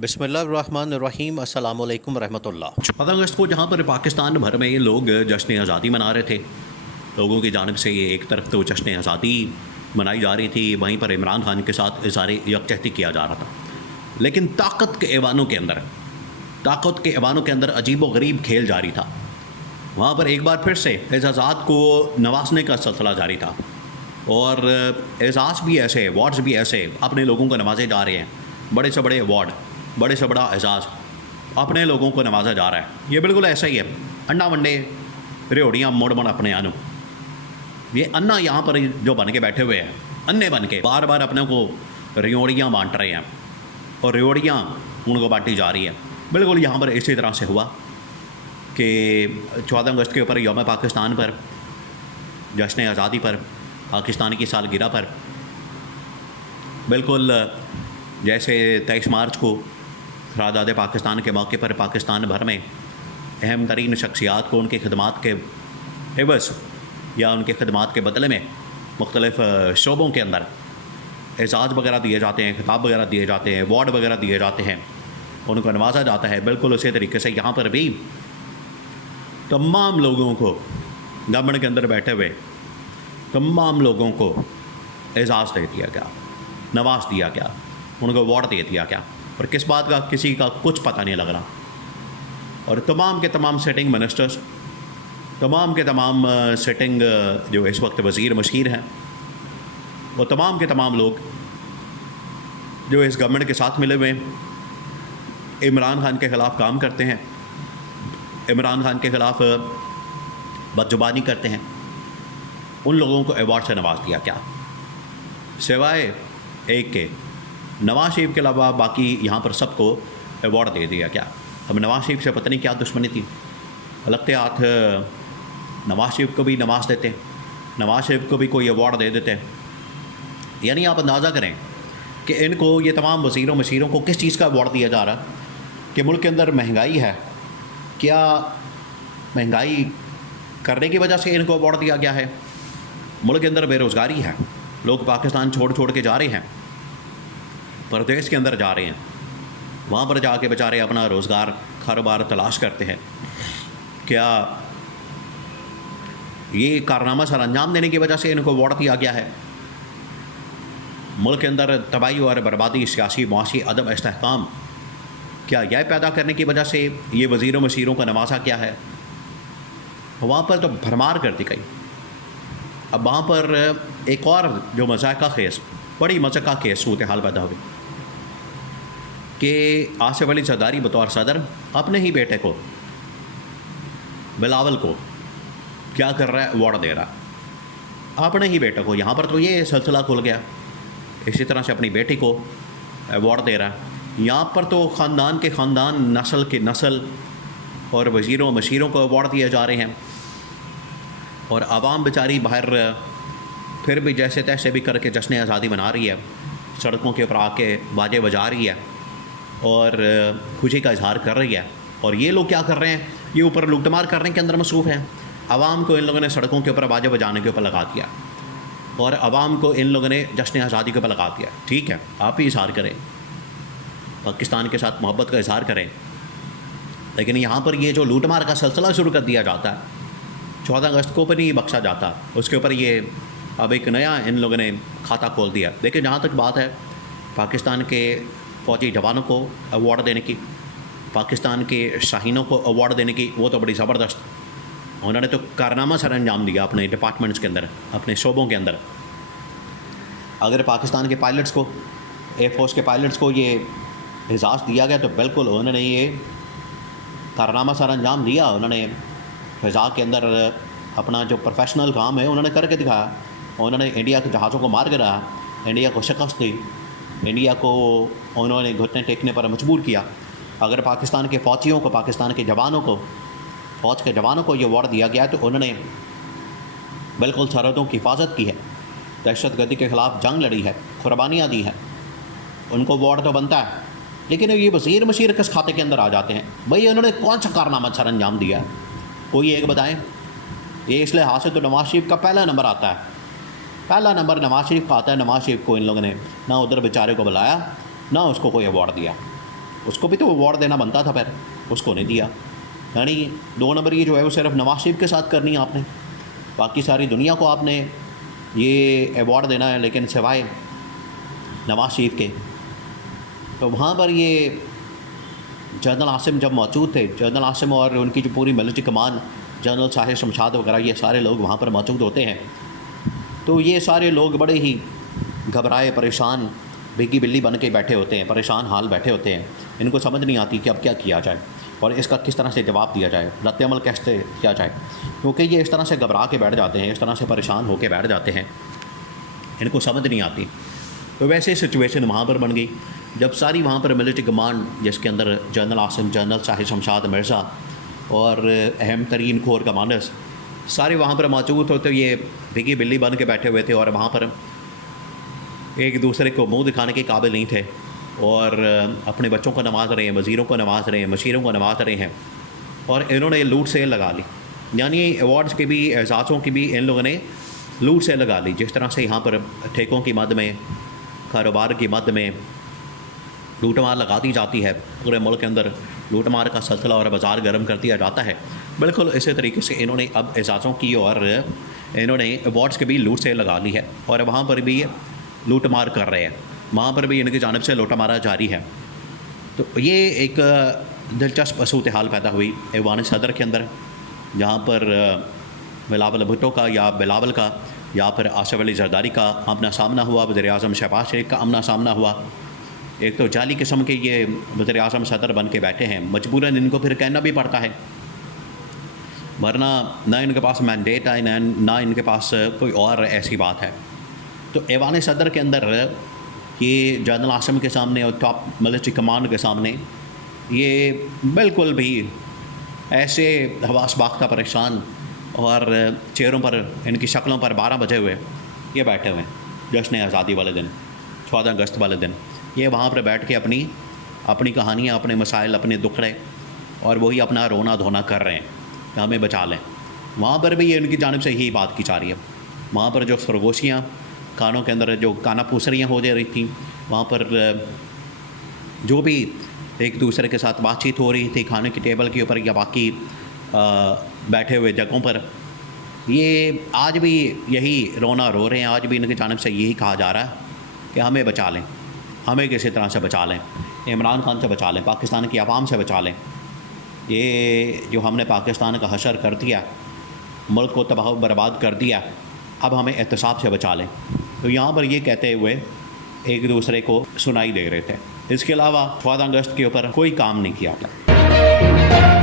बिस्मिल्लाहिर्रहमानिर्रहीम अस्सलामु अलैकुम रहमतुल्लाह। 14 अगस्त को जहाँ पर पाकिस्तान भर में लोग जश्न आज़ादी मना रहे थे, लोगों की जानिब से ये एक तरफ तो जश्न आज़ादी मनाई जा रही थी, वहीं पर इमरान खान के साथ इज़हार यकजहती किया जा रहा था। लेकिन ताकत के ऐवानों के अंदर अजीब व गरीब खेल जारी था। वहाँ पर एक बार फिर से एजाज़ात को नवाजने का सिलसिला जारी था और एजाज़ भी ऐसे, अवार्ड्स भी ऐसे अपने लोगों को नवाजे जा रहे हैं। बड़े से बड़े अवार्ड, बड़े से बड़ा एजाज़ अपने लोगों को नवाजा जा रहा है। ये बिल्कुल ऐसा ही है, अंडा वंडे रेवड़ियाँ मोड़ मोड़ अपने आनू। ये अन्ना यहाँ पर जो बन के बैठे हुए हैं, अन्ने बन के बार बार अपने को रेवड़ियाँ बांट रहे हैं और रेवड़ियाँ उनको बांटी जा रही है। बिल्कुल यहाँ पर इसी तरह से हुआ कि 14 अगस्त के ऊपर यौम पाकिस्तान पर, जश्न आज़ादी पर, पाकिस्तान की सालगिरह पर, बिल्कुल जैसे 23 मार्च को शहादत पाकिस्तान के मौके पर पाकिस्तान भर में अहम तरीन शख्सियात को उनकी खदमात के एवज़ या उनके खदमात के बदले में मुख्तलिफ़ शोबों के अंदर एजाज़ वगैरह दिए जाते हैं, खिताब वगैरह दिए जाते हैं, अवार्ड वगैरह दिए जाते हैं, उनको नवाजा जाता है। बिल्कुल उसी तरीके से यहाँ पर भी तमाम लोगों को, गवर्नमेंट के अंदर बैठे हुए तमाम लोगों को एजाज़ दे दिया गया, नवाज दिया गया, उनको अवार्ड दे दिया गया और किस बात का किसी का कुछ पता नहीं लग रहा। और तमाम के तमाम सिटिंग मिनिस्टर्स, तमाम के तमाम सिटिंग जो इस वक्त वज़ीर मशीर हैं, वो तमाम के तमाम लोग जो इस गवर्नमेंट के साथ मिले हुए इमरान खान के ख़िलाफ़ काम करते हैं, इमरान खान के ख़िलाफ़ बदजुबानी करते हैं, उन लोगों को अवार्ड से नवाज दिया क्या, सिवाय एक के नवाज शरीफ के अलावा बाकी यहाँ पर सबको अवार्ड दे दिया क्या। अब नवाज शरीफ से पता नहीं क्या दुश्मनी थी, लगते हाथ नवाज शरीफ को भी नवाज देते, नवाज शरीफ को भी कोई अवार्ड दे देते। यानी आप अंदाज़ा करें कि इनको, ये तमाम वज़ीरों मशीरों को किस चीज़ का अवार्ड दिया जा रहा कि मुल्क के अंदर महंगाई है, क्या महंगाई करने की वजह से इनको अवार्ड दिया गया है? मुल्क के अंदर बेरोज़गारी है, लोग पाकिस्तान छोड़ छोड़ के जा रहे हैं, प्रदेश के अंदर जा रहे हैं, वहाँ पर जाके बेचारे अपना रोज़गार कारोबार तलाश करते हैं। क्या ये कारनामा सर अंजाम देने की वजह से इनको अवार्ड दिया गया है? मुल्क के अंदर तबाही और बर्बादी, सियासी मुआशी अदम इस्तेहकाम, क्या यह पैदा करने की वजह से ये वज़ीरों मशीरों को नवाजा क्या है? वहाँ पर तो भरमार कर दी गई। अब वहाँ पर एक और जो मज़ाक़ा खेस, बड़ी मज़ाक़ा खेस सूरत हाल पैदा हुई कि आसिफ अली ज़रदारी बतौर सदर अपने ही बेटे को, बिलावल को, क्या कर रहा है, अवार्ड दे रहा है अपने ही बेटे को। यहाँ पर तो ये सिलसिला खुल गया, इसी तरह से अपनी बेटी को अवार्ड दे रहा है। यहाँ पर तो ख़ानदान के ख़ानदान, नस्ल के नस्ल और वज़ीरों मशीरों को अवार्ड दिए जा रहे हैं और आवाम बेचारी बाहर फिर भी जैसे तैसे भी करके जश्न आज़ादी मना रही है, सड़कों के ऊपर आके बाजे बजा रही है और खुशी का इजहार कर रही है। और ये लोग क्या कर रहे हैं, ये ऊपर लूटमार करने के अंदर मसरूफ़ हैं। आवाम को इन लोगों ने सड़कों के ऊपर बाजे बजाने के ऊपर लगा दिया और आवाम को इन लोगों ने जश्न आज़ादी के ऊपर लगा दिया। ठीक है, आप ही इजहार करें, पाकिस्तान के साथ मोहब्बत का इजहार करें, लेकिन यहाँ पर ये जो लूटमार का सिलसिला शुरू कर दिया जाता है, 14 अगस्त को पर नहीं बख्शा जाता, उसके ऊपर ये अब एक नया इन लोगों ने खाता खोल दिया। देखिए, जहाँ तक बात है पाकिस्तान के फ़ौजी जवानों को अवार्ड देने की, पाकिस्तान के शाहीनों को अवार्ड देने की, वो तो बड़ी ज़बरदस्त, उन्होंने तो कारनामा सर अंजाम दिया अपने डिपार्टमेंट्स के अंदर, अपने शोबों के अंदर। अगर पाकिस्तान के पायलट्स को, एयरफोर्स के पायलट्स को ये एजाज़ दिया गया तो बिल्कुल उन्होंने ये कारनामा सर अंजाम दिया। उन्होंने फ़िज़ा के अंदर अपना जो प्रोफेशनल काम है उन्होंने करके दिखाया। उन्होंने इंडिया के जहाज़ों को मार गिराया, इंडिया को शिकस्त दी, इंडिया को उन्होंने घुटने टेकने पर मजबूर किया। अगर पाकिस्तान के फ़ौजियों को, पाकिस्तान के जवानों को, फ़ौज के जवानों को ये अवार्ड दिया गया तो उन्होंने बिल्कुल सरहदों की हिफाजत की है, दहशतगर्दी के ख़िलाफ़ जंग लड़ी है, कुर्बानियाँ दी हैं, उनको अवार्ड तो बनता है। लेकिन ये वज़ीर मशीर किस खाते के अंदर आ जाते हैं? भाई उन्होंने कौन सा कारनामा सर अंजाम दिया है, कोई एक बताएं। ये इस लिहाज से तो नवाज शरीफ का पहला नंबर आता है, पहला नंबर नवाज शरीफ का आता है। नवाज शरीफ को इन लोगों ने ना उधर बेचारे को बुलाया, ना उसको कोई अवार्ड दिया। उसको भी तो अवार्ड देना बनता था, फिर उसको नहीं दिया। यानी 2 नंबर ये जो है वो सिर्फ नवाज शरीफ के साथ करनी है आपने, बाकी सारी दुनिया को आपने ये अवार्ड देना है, लेकिन सिवाय नवाज शरीफ के। तो वहाँ पर ये जनरल आसिम जब मौजूद थे, जनरल आसिम और उनकी जो पूरी मिलिट्री कमान, जनरल साहिर शमशाद वगैरह, ये सारे लोग वहाँ पर मौजूद होते हैं। तो ये सारे लोग बड़े ही घबराए, परेशान, भीगी बिल्ली बन के बैठे होते हैं, परेशान हाल बैठे होते हैं। इनको समझ नहीं आती कि अब क्या किया जाए और इसका किस तरह से जवाब दिया जाए, रद्द-ए-अमल कैसे किया जाए, क्योंकि ये इस तरह से घबरा के बैठ जाते हैं, इस तरह से परेशान होकर बैठ जाते हैं, इनको समझ नहीं आती। तो वैसे सिचुएशन वहाँ पर बन गई जब सारी वहाँ पर मिलिट्री कमांड, जिसके अंदर जनरल आसिम, जनरल साहिर शमशाद मिर्ज़ा और अहम तरीन कोर कमांडर्स सारे वहाँ पर मौजूद होते, ये भीगी बिल्ली बन के बैठे हुए थे और वहाँ पर एक दूसरे को मुंह दिखाने के काबिल नहीं थे और अपने बच्चों को नवाज रहे हैं, वज़ीरों को नवाज रहे हैं, मशीरों को नवाज रहे हैं। और इन्होंने लूट सेल लगा ली, यानी अवार्ड्स के भी, एजाज़ों की भी इन लोगों ने लूट सेल लगा ली। जिस तरह से यहाँ पर ठेकों की मद में, कारोबार की मद में लूटमार लगा दी जाती है, पूरे मुल्क के अंदर लूटमार का सिलसिला और बाज़ार गर्म कर दिया जाता है, बिल्कुल इसी तरीके से इन्होंने अब एजाज़ों की और इन्होंने अवार्ड्स के भी लूट सेल लगा ली है और वहाँ पर भी लूटमार कर रहे हैं, वहाँ पर भी इनकी जानिब से लूटमारा जारी है। तो ये एक दिलचस्प सूरत हाल पैदा हुई ऐवान सदर के अंदर, जहाँ पर बिलावल भुट्टो का या बिलावल का या फिर आसिफ अली जरदारी का आमना सामना हुआ, वज़ीर-ए-आज़म शहबाज शरीफ का आमना सामना हुआ। एक तो जाली किस्म के ये वज़ीर-ए-आज़म सदर बन के बैठे हैं, मजबूरन इनको फिर कहना भी पड़ता है, वरना ना इनके पास मैंडेट है, ना इनके पास कोई और ऐसी बात है। तो ऐवान सदर के अंदर ये जनरल आसिम के सामने और टॉप मिलिट्री कमांड के सामने ये बिल्कुल भी ऐसे हवास बाख्ता परेशान और चेहरों पर, इनकी शक्लों पर 12 बजे हुए ये बैठे हुए हैं। जश्न आज़ादी वाले दिन, 14 अगस्त वाले दिन, ये वहाँ पर बैठ के अपनी कहानियाँ, अपने मसाइल, अपने दुखड़े और वही अपना रोना धोना कर रहे हैं कि हमें बचा लें। वहाँ पर भी ये इनकी जानिब से यही बात की जा रही है। वहाँ पर जो सरगोशियाँ, कानों के अंदर जो काना पूसरियाँ हो जा रही थी, वहाँ पर जो भी एक दूसरे के साथ बातचीत हो रही थी खाने की टेबल के ऊपर या बाकी बैठे हुए जगहों पर, ये आज भी यही रोना रो रहे हैं। आज भी इनकी जानिब से यही कहा जा रहा है कि हमें बचा लें, हमें किसी तरह से बचा लें, इमरान खान से बचा लें, पाकिस्तान की आवाम से बचा लें। ये जो हमने पाकिस्तान का हशर कर दिया, मुल्क को तबाह बर्बाद कर दिया, अब हमें एहतसाब से बचा लें। तो यहाँ पर ये कहते हुए एक दूसरे को सुनाई दे रहे थे। इसके अलावा 14 अगस्त के ऊपर कोई काम नहीं किया था।